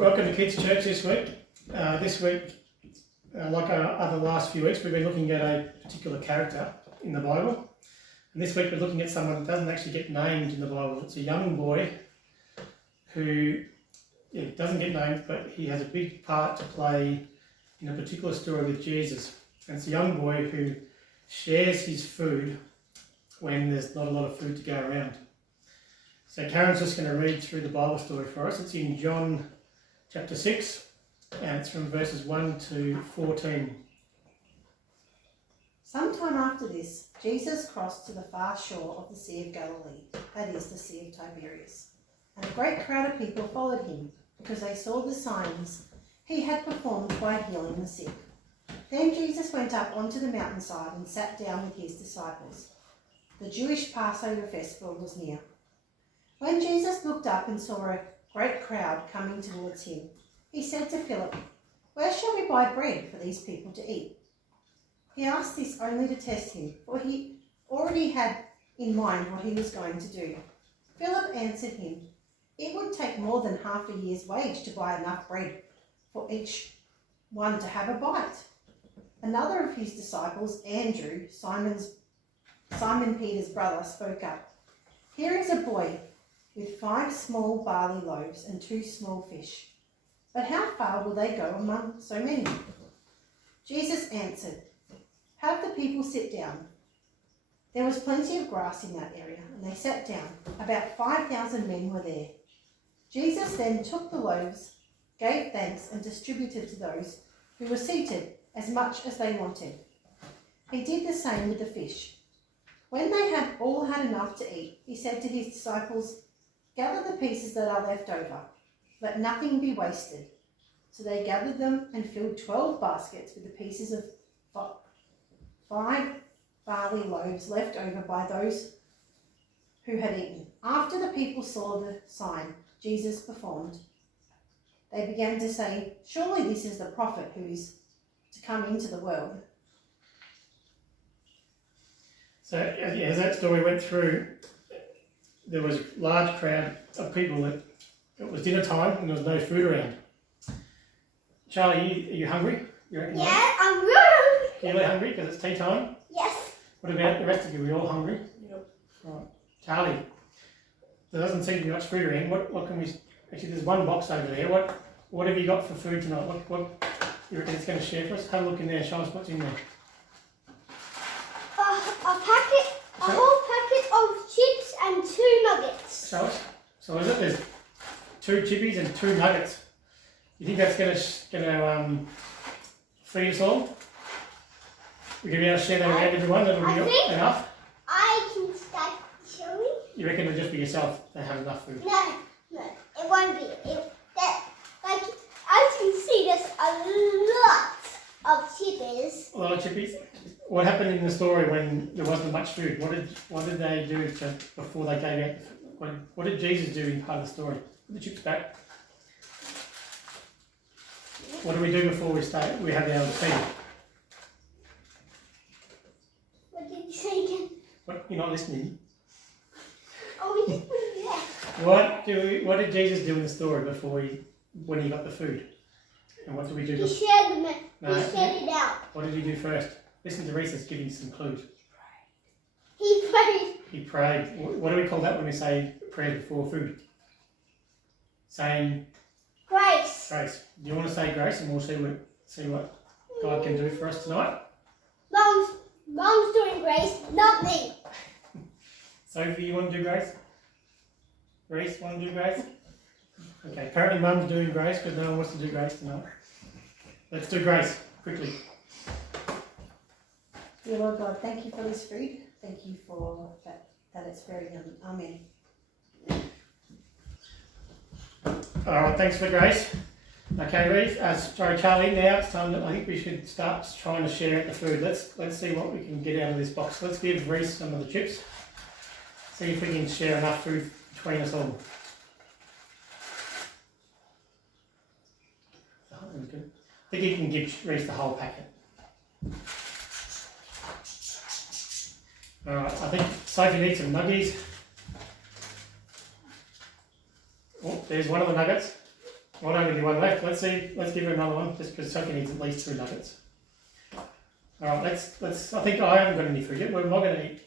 Welcome to Kids Church this week. This week, like our other last few weeks, we've been looking at a particular character in the Bible. And this week we're looking at someone that doesn't actually get named in the Bible. It's a young boy who doesn't get named, but he has a big part to play in a particular story with Jesus. And it's a young boy who shares his food when there's not a lot of food to go around. So Karen's just going to read through the Bible story for us. It's in John chapter 6, and it's from verses 1 to 14. Sometime after this, Jesus crossed to the far shore of the Sea of Galilee, that is, the Sea of Tiberias. And a great crowd of people followed him, because they saw the signs he had performed by healing the sick. Then Jesus went up onto the mountainside and sat down with his disciples. The Jewish Passover festival was near. When Jesus looked up and saw a great crowd coming towards him, he said to Philip, "Where shall we buy bread for these people to eat?" He asked this only to test him, for he already had in mind what he was going to do. Philip answered him, "It would take more than half a year's wage to buy enough bread for each one to have a bite." Another of his disciples, Andrew, Simon Peter's brother, spoke up. "Here is a boy with 5 small barley loaves and 2 small fish. But how far will they go among so many?" Jesus answered, "Have the people sit down." There was plenty of grass in that area, and they sat down. About 5,000 men were there. Jesus then took the loaves, gave thanks, and distributed to those who were seated as much as they wanted. He did the same with the fish. When they had all had enough to eat, he said to his disciples, "Gather the pieces that are left over. Let nothing be wasted." So they gathered them and filled 12 baskets with the pieces of 5 barley loaves left over by those who had eaten. After the people saw the sign Jesus performed, they began to say, "Surely this is the prophet who is to come into the world." So as that story went through, there was a large crowd of people that it was dinner time and there was no food around. Charlie, are you hungry? Yeah, I'm really hungry. You're really hungry because it's tea time? Yes. What about the rest of you? Are we all hungry? Yep. Right. Charlie, there doesn't seem to be much food around. What can we... Actually, there's one box over there. What have you got for food tonight? What you reckon it's going to share for us? Have a look in there. Show us what's in there. A whole packet of chips and 2 nuggets. Show us. So is it? There's 2 chippies and 2 nuggets. You think that's going to feed us all? We're going to be able to share that around everyone. That'll be enough. I can start showing. You reckon it'll just be yourself that have enough food? No, it won't be. As you can see, there's a lot of chippies. A lot of chippies. What happened in the story when there wasn't much food? What did they do before they gave out the food? What did Jesus do in part of the story? Put the chips back. What do we do before we have our feed? What did you say again? What, you're not listening. Oh, we just put it there. What did Jesus do in the story when he got the food? And what did we do? He shared them. No. He shared it out. What did he do first? Listen to Reese giving you some clues. He prayed. He prayed. What do we call that when we say prayer before food? Saying Grace. grace. Do you want to say grace, and we'll see what God can do for us tonight? Mom's doing grace, not me. Sophie, you want to do grace? Reese, want to do grace? Okay, apparently Mum's doing grace because no one wants to do grace tonight. Let's do grace, quickly. Dear Lord God, thank you for this food. Thank you for that it's very yummy. Amen. All right, thanks for grace. Okay, Reese, Charlie, now it's time I think we should start trying to share out the food. Let's see what we can get out of this box. Let's give Reese some of the chips. See if we can share enough food between us all. Oh, that was good. I think you can give Reese the whole packet. All right, I think Sophie needs some nuggies. Oh, there's one of the nuggets. Well, only be one left. Let's see. Let's give her another one, just because Sophie needs at least 2 nuggets. All right. Let's. I think I haven't got any food yet. We're not going to eat.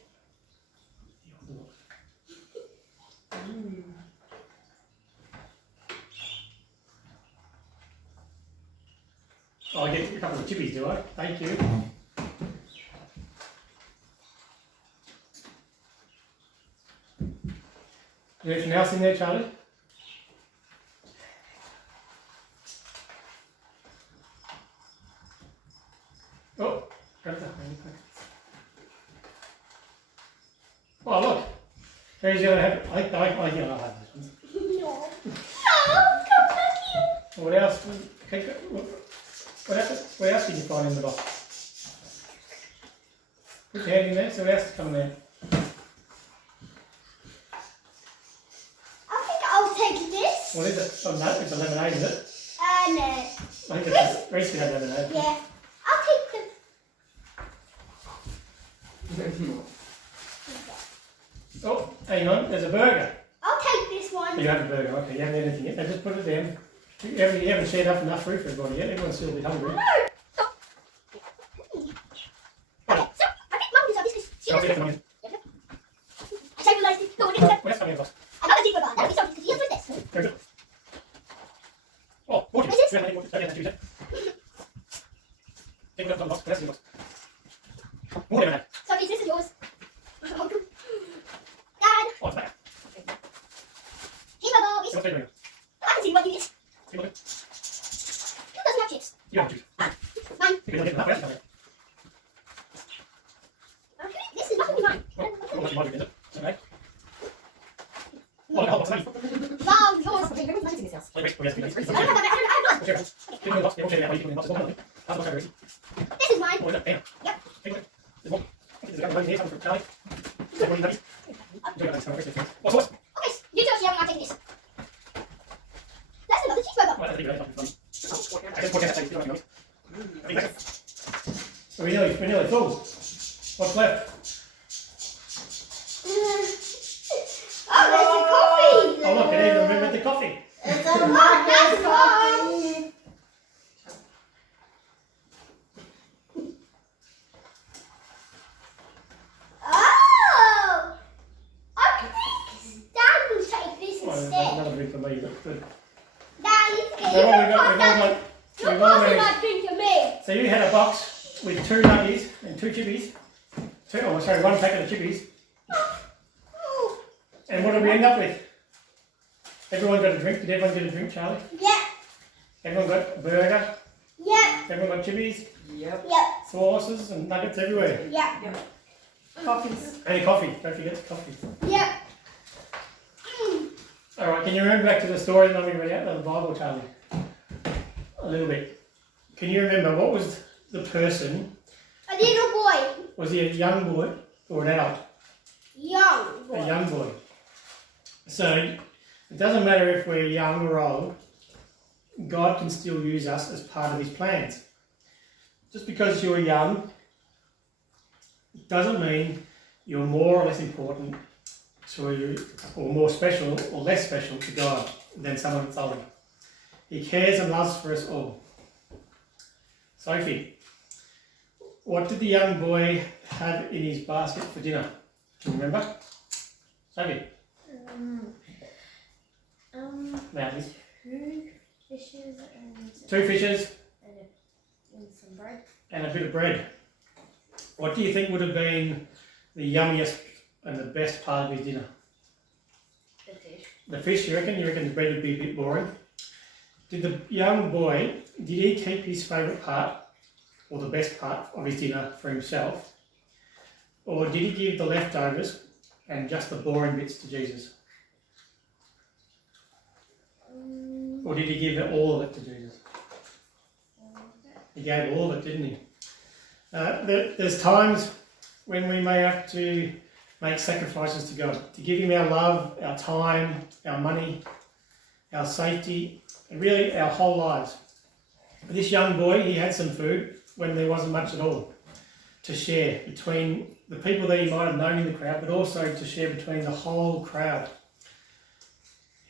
Oh, I get a couple of chippies, do I? Thank you. Anything else in there, Charlie? Oh, grab that. Oh, look. Who's going to have? I'll have this one. No. No, come back here. What else? Okay, what else did you find in the box? Put your hand in there. So what else is coming there? I think I'll take this. What is it? Oh no, it's a lemonade, is it? No. I think it's Reese can have lemonade. Yeah. I'll take the. Oh, hang on. There's a burger. I'll take this Oh, one. you have a burger. Okay, you haven't had anything yet. Now just put it down. You haven't shared up enough food for everybody yet. Everyone's still a bit hungry. Okay, so I think Mum deserves this because she I'll doesn't. get it. I say we like to go in the Where's coming in the box? another deeper bar. That'll be something because he has with this. Very good. Oh, water. Is this? Yeah, water. Yeah, that's it. Take it up from the box. Where's the box? More lemonade. So this is yours. Dad, Oh, it's back. here's my ball. What's lemonade? I can see what you get. Take a look. Who doesn't have chips? You have juice. Mine. You can get enough. Where's it coming in? Okay, this is nothing mine. Oh, what's your margin, is it? Okay. Oh, the whole box of money. Wow, yours. Okay, everyone's managing this house. Wait, wait, where's the I don't have that. I have none. What's yours? Give me the box. Give me the box. Give me the box. There's one more. How's the box over, Reese? This is mine. Oh, is it? Bam. Yep. Take a look. There's one. There's a couple of here. Something for Charlie. There's one in the What's yours? Okay, you two are sharing. I'm taking this. That's another cheeseburger. Well, I think that's funny. I just put that aside. I think that's. So we're nearly full. What's left? Oh, there's the coffee. Oh, look, I didn't even remember the coffee. It's a that's Marcus fine. coffee. Oh, I think Dad will take this Well, there's instead. another drink for me. That's good. Dad, you can So what we've got pass we've you're all passing managed. that drink to me. So you had a box with 2 nuggies and 2 chippies. One packet of chippies. And what did we end up with? Everyone got a drink. Did everyone get a drink, Charlie? Yep, Everyone got a burger. yep, Everyone got chippies, Yep. yep, sauces, and nuggets everywhere. yep, Coffees. And coffee. Don't forget the coffee. yep. All right. Can you remember back to the story that we read out of the Bible, Charlie? A little bit. Can you remember what was the person? A little boy, Was he a young boy or an adult? young A boy. young boy. So it doesn't matter if we're young or old. God can still use us as part of His plans. Just because you're young doesn't mean you're more or less important to, or more special or less special to God than someone that's older. He cares and loves for us all. Sophie, what did the young boy have in his basket for dinner? Can you remember? Sophie, Mounties. 2 fishes and 2 fishes some bread. and a bit of bread. What do you think would have been the yummiest and the best part of his dinner? The fish. The fish, you reckon? You reckon the bread would be a bit boring? Did the young boy, did he keep his favourite part, or the best part of his dinner for himself? Or did he give the leftovers and just the boring bits to Jesus? Or did he give all of it to Jesus? He gave all of it, didn't he? There's times when we may have to make sacrifices to God, to give Him our love, our time, our money, our safety, and really our whole lives. This young boy, he had some food when there wasn't much at all to share between the people that he might have known in the crowd, but also to share between the whole crowd.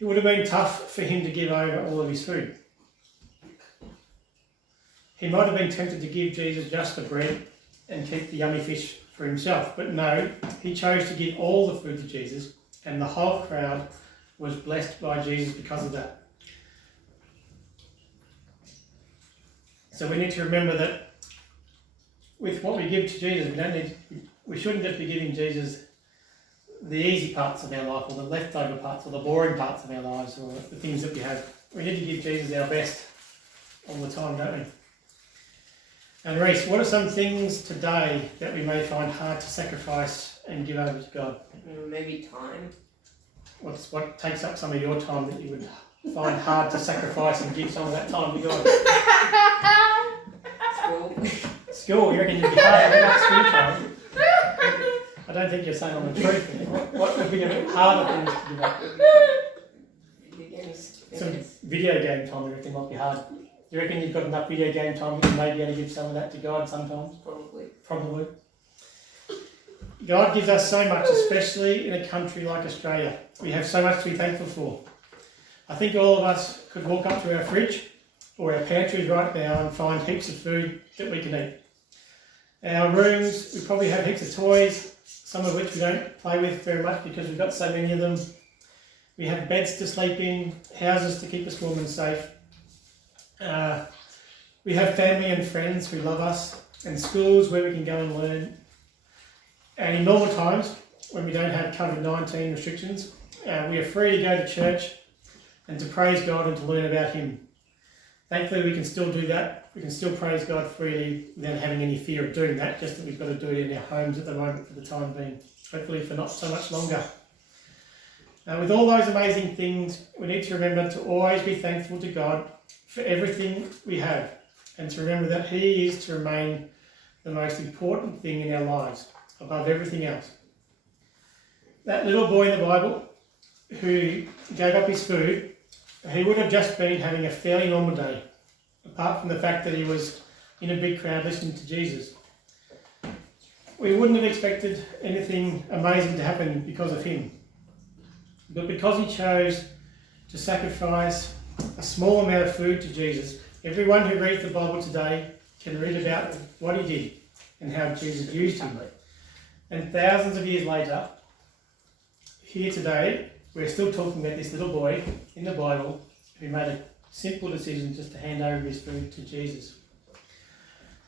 It would have been tough for him to give over all of his food. He might have been tempted to give Jesus just the bread and keep the yummy fish for himself, but no, he chose to give all the food to Jesus, and the whole crowd was blessed by Jesus because of that. So we need to remember that with what we give to Jesus, we shouldn't just be giving Jesus the easy parts of our life, or the leftover parts, or the boring parts of our lives, or the things that we have. We need to give Jesus our best all the time, don't we? And Reese, what are some things today that we may find hard to sacrifice and give over to God? Maybe time. What takes up some of your time that you would find hard to sacrifice and give some of that time to God? School. School, you reckon you'd be hard to give up school time? I don't think you're saying the truth. What would be a bit harder things to give up? Video games. Some video game time, you reckon might be hard. You reckon you've got enough video game time that you may be able to give some of that to God sometimes? Probably. God gives us so much, especially in a country like Australia. We have so much to be thankful for. I think all of us could walk up to our fridge or our pantries right now and find heaps of food that we can eat. Our rooms, we probably have heaps of toys, some of which we don't play with very much because we've got so many of them. We have beds to sleep in, houses to keep us warm and safe. We have family and friends who love us, and schools where we can go and learn. And in normal times, when we don't have COVID-19 restrictions, we are free to go to church and to praise God and to learn about Him. Thankfully, we can still do that. We can still praise God freely without having any fear of doing that, just that we've got to do it in our homes at the moment for the time being. Hopefully for not so much longer. With all those amazing things, we need to remember to always be thankful to God for everything we have, and to remember that He is to remain the most important thing in our lives, above everything else. That little boy in the Bible who gave up his food, he would have just been having a fairly normal day, apart from the fact that he was in a big crowd listening to Jesus. We wouldn't have expected anything amazing to happen because of him. But because he chose to sacrifice a small amount of food to Jesus, everyone who reads the Bible today can read about what he did and how Jesus used him. And thousands of years later, here today, we're still talking about this little boy in the Bible who made a simple decision just to hand over his food to Jesus.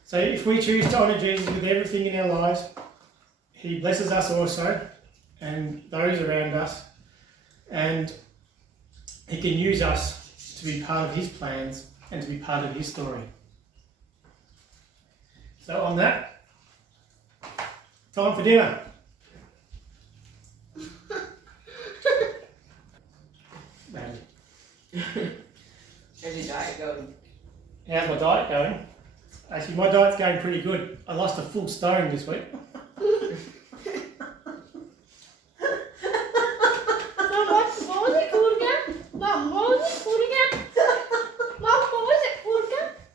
So if we choose to honour Jesus with everything in our lives, He blesses us also and those around us, and He can use us to be part of His plans and to be part of His story. So on that, time for dinner. How's your diet going? How's my diet going? Actually, my diet's going pretty good. I lost a full stone this week.